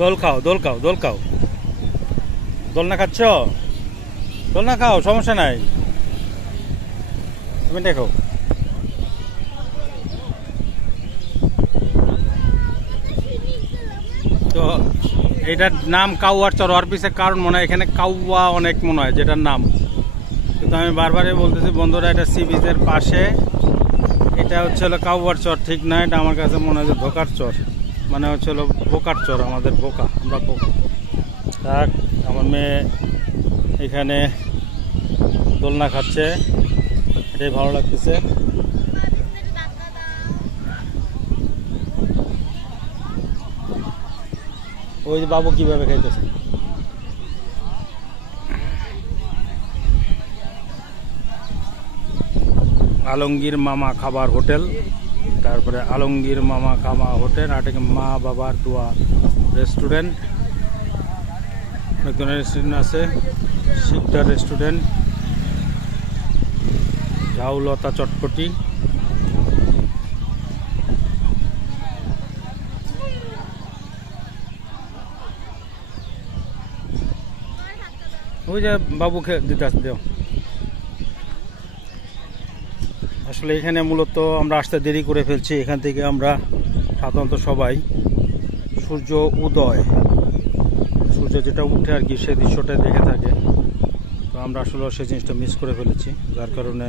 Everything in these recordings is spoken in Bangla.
দোল খাও, দোল খাও, দোল খাও। দোল না খাচ্ছ? দোল না খাও, সমস্যা নাই, তুমি দেখো। তো এটার নাম কাউয়ার চর, ওর পিছে কারণ মনে হয় এখানে কাউয়া অনেক মনে হয় যেটার নাম। কিন্তু আমি বারবারই বলতেছি বন্ধুরা, এটা সি বিচের পাশে, এটা হচ্ছে হলো কাউয়ার চর ঠিক না, এটা আমার কাছে মনে হয় যে ধোকার চর, মানে হচ্ছে হলো বোকার চর, আমাদের বোকা, আমরা বোকা। থাক, আমার মেয়ে এখানে দোলনা খাচ্ছে, এটাই ভালো লাগতেছে। ওই যে বাবু কিভাবে খাইতেছে। আলমগীর মামা খাবার হোটেল, তারপরে আলমগীর মামা খামা হোটেল, আর এটাকে মা বাবার দোয়া রেস্টুরেন্ট, অনেক ধরনের রেস্টুরেন্ট আছে, শিকদার রেস্টুরেন্ট, ঝাউলতা চটপটি। ওই যে বাবু দিতে আসতে দেও। আসলে এখানে মূলত আমরা আসতে দেরি করে ফেলছি, এখান থেকে আমরা সাধারণত সবাই সূর্য উদয়, সূর্য যেটা উঠে আর কি, সে দৃশ্যটা দেখে থাকে। তো আমরা আসলে সেই জিনিসটা মিস করে ফেলেছি, যার কারণে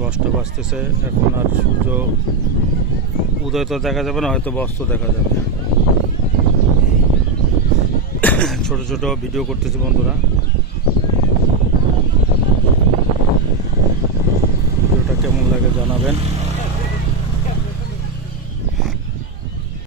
10টা বাজতেছে এখন, আর সূর্য উদয় তো দেখা যাবে না, হয়তো অস্ত দেখা যাবে। ছোট ছোট ভিডিও করতেছি বন্ধুরা, ভিডিওটা কেমন লাগে জানাবেন।